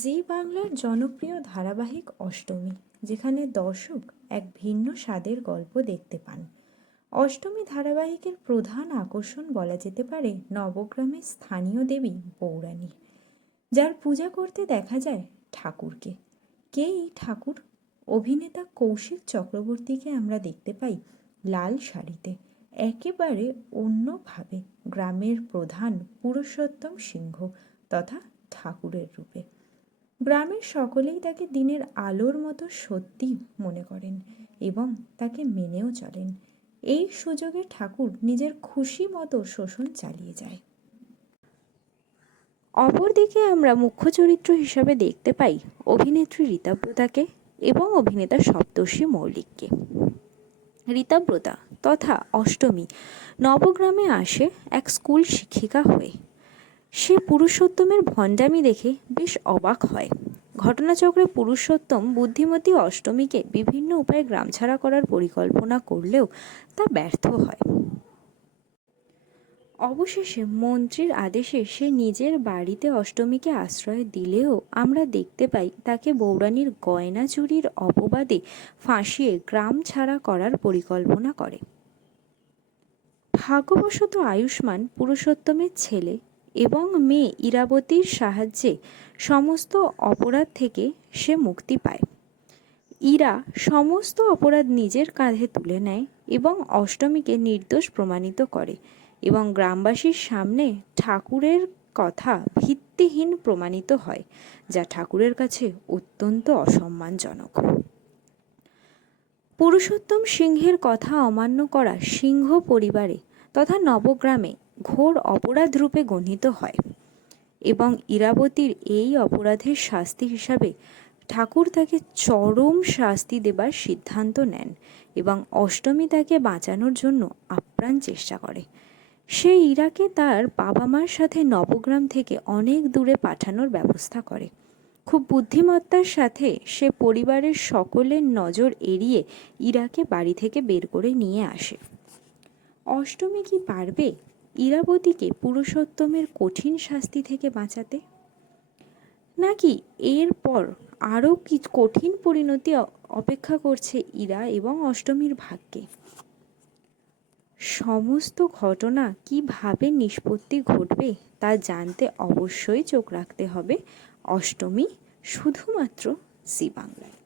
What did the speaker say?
জি বাংলার জনপ্রিয় ধারাবাহিক অষ্টমী, যেখানে দর্শক এক ভিন্ন স্বাদের গল্প দেখতে পান। অষ্টমী ধারাবাহিকের প্রধান আকর্ষণ বলা যেতে পারে নবগ্রামের স্থানীয় দেবী বৌরানী, যার পূজা করতে দেখা যায় ঠাকুরকে। কে এই ঠাকুর? অভিনেতা কৌশিক চক্রবর্তীকে আমরা দেখতে পাই লাল শাড়িতে, একেবারে অন্যভাবে গ্রামের প্রধান পুরুষোত্তম সিংহ তথা ঠাকুরের রূপে। গ্রামের সকলেই তাকে দিনের আলোর মতো সত্যি মনে করেন এবং তাকে মেনেও চলেন। এই সুযোগে ঠাকুর নিজের খুশি মতো শোষণ চালিয়ে যায়। অপরদিকে আমরা মুখ্য চরিত্র হিসাবে দেখতে পাই অভিনেত্রী রীতাব্রতাকে এবং অভিনেতা সপ্তর্ষি মৌলিককে। রীতাব্রতা তথা অষ্টমী নবগ্রামে আসে এক স্কুল শিক্ষিকা হয়ে। সে পুরুষোত্তমের ভণ্ডামি দেখে বেশ অবাক হয়। ঘটনাচক্রে পুরুষোত্তম বুদ্ধিমতী অষ্টমীকে বিভিন্ন উপায়ে গ্রাম ছাড়া করার পরিকল্পনা করলেও তা ব্যর্থ হয়। অবশেষে মন্ত্রীর আদেশে সে নিজের বাড়িতে অষ্টমীকে আশ্রয় দিলেও আমরা দেখতে পাই তাকে বৌরানীর গয়না চুরির অপবাদে ফাঁসিয়ে গ্রাম ছাড়া করার পরিকল্পনা করে। ভাগ্যবশত আয়ুষ্মান পুরুষোত্তমের ছেলে এবং মেয়ে ইরাবতীর সাহায্যে সমস্ত অপরাধ থেকে সে মুক্তি পায়। ইরা সমস্ত অপরাধ নিজের কাঁধে তুলে নেয় এবং অষ্টমীকে নির্দোষ প্রমাণিত করে এবং গ্রামবাসীর সামনে ঠাকুরের কথা ভিত্তিহীন প্রমাণিত হয়, যা ঠাকুরের কাছে অত্যন্ত অসম্মানজনক। পুরুষোত্তম সিংহের কথা অমান্য করা সিংহ পরিবারে তথা নবগ্রামে ঘোর অপরাধ রূপে গণিত হয় এবং ইরাবতীর এই অপরাধের শাস্তি হিসাবে ঠাকুর তাকে চরম শাস্তি দেবার সিদ্ধান্ত নেন এবং অষ্টমী তাকে বাঁচানোর জন্য আপ্রাণ চেষ্টা করে। সে ইরাকে তার বাবা মার সাথে নবগ্রাম থেকে অনেক দূরে পাঠানোর ব্যবস্থা করে। খুব বুদ্ধিমত্তার সাথে সে পরিবারের সকলের নজর এড়িয়ে ইরাকে বাড়ি থেকে বের করে নিয়ে আসে। অষ্টমী কি পারবে? ইরাবতীকে পুরুষোত্তমের কঠিন শাস্তি থেকে বাঁচাতে? নাকি এরপর আরও কি কঠিন পরিণতি অপেক্ষা করছে ইরা এবং অষ্টমীর ভাগ্যে? সমস্ত ঘটনা কীভাবে নিষ্পত্তি ঘটবে তা জানতে অবশ্যই চোখ রাখতে হবে অষ্টমী শুধুমাত্র জি বাংলায়।